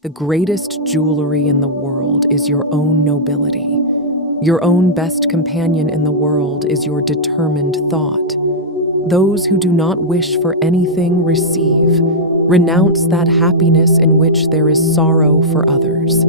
The greatest jewelry in the world is your own nobility. Your own best companion in the world is your determined thought. Those who do not wish for anything receive. Renounce that happiness in which there is sorrow for others.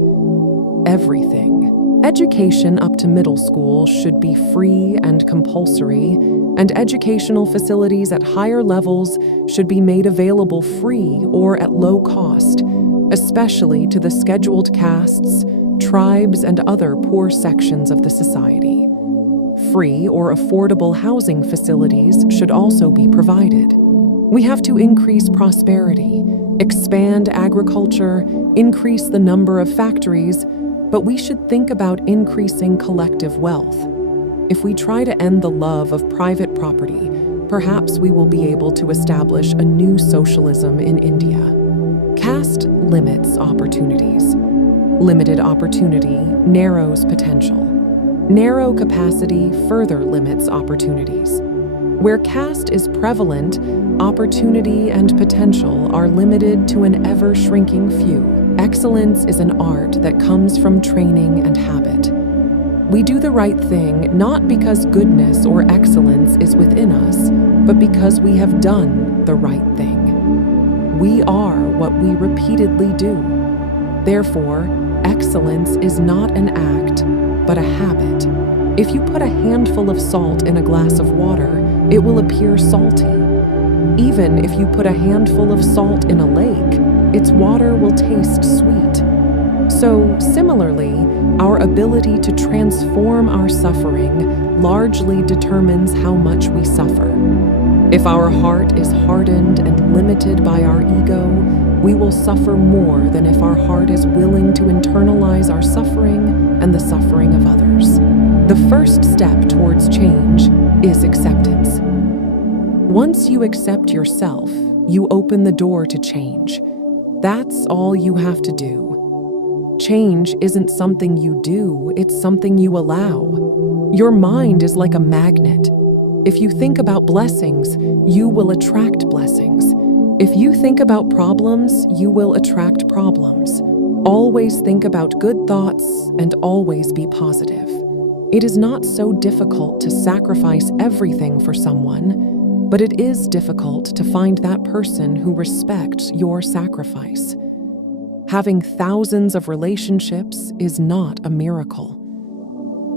Everything. Education up to middle school should be free and compulsory, and educational facilities at higher levels should be made available free or at low cost, especially to the scheduled castes, tribes, and other poor sections of the society. Free or affordable housing facilities should also be provided. We have to increase prosperity, expand agriculture, increase the number of factories, but we should think about increasing collective wealth. If we try to end the love of private property, perhaps we will be able to establish a new socialism in India. Caste limits opportunities. Limited opportunity narrows potential. Narrow capacity further limits opportunities. Where caste is prevalent, opportunity and potential are limited to an ever-shrinking few. Excellence is an art that comes from training and habit. We do the right thing not because goodness or excellence is within us, but because we have done the right thing. We are what we repeatedly do. Therefore, excellence is not an act, but a habit. If you put a handful of salt in a glass of water, it will appear salty. Even if you put a handful of salt in a lake, its water will taste sweet. So, similarly, our ability to transform our suffering largely determines how much we suffer. If our heart is hardened and limited by our ego, we will suffer more than if our heart is willing to internalize our suffering and the suffering of others. The first step towards change is acceptance. Once you accept yourself, you open the door to change. That's all you have to do. Change isn't something you do, it's something you allow. Your mind is like a magnet. If you think about blessings, you will attract blessings. If you think about problems, you will attract problems. Always think about good thoughts and always be positive. It is not so difficult to sacrifice everything for someone, but it is difficult to find that person who respects your sacrifice. Having thousands of relationships is not a miracle.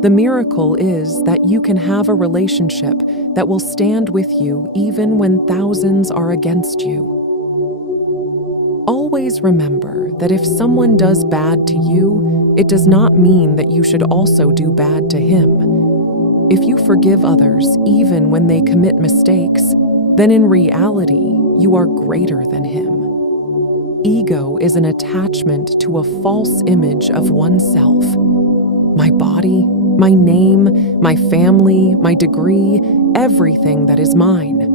The miracle is that you can have a relationship that will stand with you even when thousands are against you. Always remember that if someone does bad to you, it does not mean that you should also do bad to him. If you forgive others even when they commit mistakes, then in reality, you are greater than him. Ego is an attachment to a false image of oneself. My body, my name, my family, my degree, everything that is mine.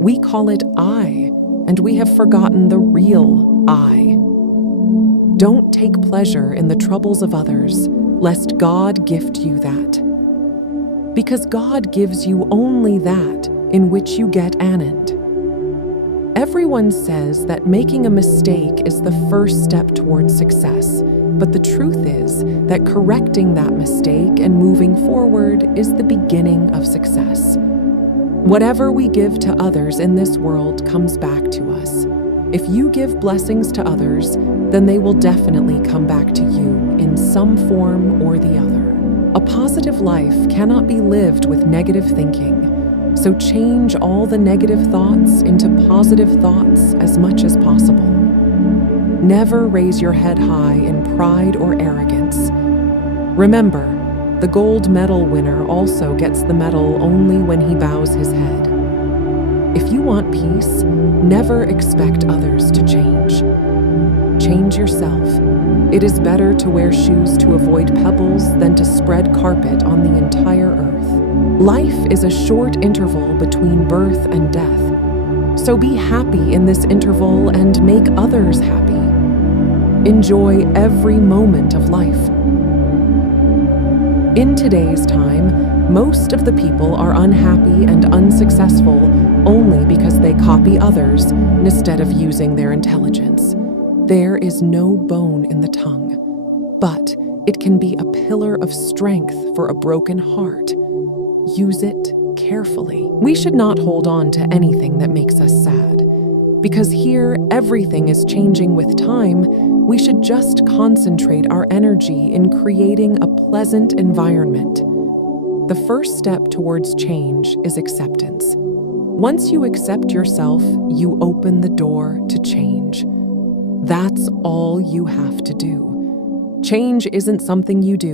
We call it I, and we have forgotten the real I. Don't take pleasure in the troubles of others, lest God gift you that. Because God gives you only that in which you get Anand. Everyone says that making a mistake is the first step towards success, but the truth is that correcting that mistake and moving forward is the beginning of success. Whatever we give to others in this world comes back to us. If you give blessings to others, then they will definitely come back to you in some form or the other. A positive life cannot be lived with negative thinking, so change all the negative thoughts into positive thoughts as much as possible. Never raise your head high in pride or arrogance. Remember, the gold medal winner also gets the medal only when he bows his head. If you want peace, never expect others to change. Change yourself. It is better to wear shoes to avoid pebbles than to spread carpet on the entire earth. Life is a short interval between birth and death. So be happy in this interval and make others happy. Enjoy every moment of life. In today's time, most of the people are unhappy and unsuccessful only because they copy others instead of using their intelligence. There is no bone in the tongue, but it can be a pillar of strength for a broken heart. Use it carefully. We should not hold on to anything that makes us sad, because here everything is changing with time. We should just concentrate our energy in creating a pleasant environment. The first step towards change is acceptance. Once you accept yourself, you open the door to change. That's all you have to do. Change isn't something you do.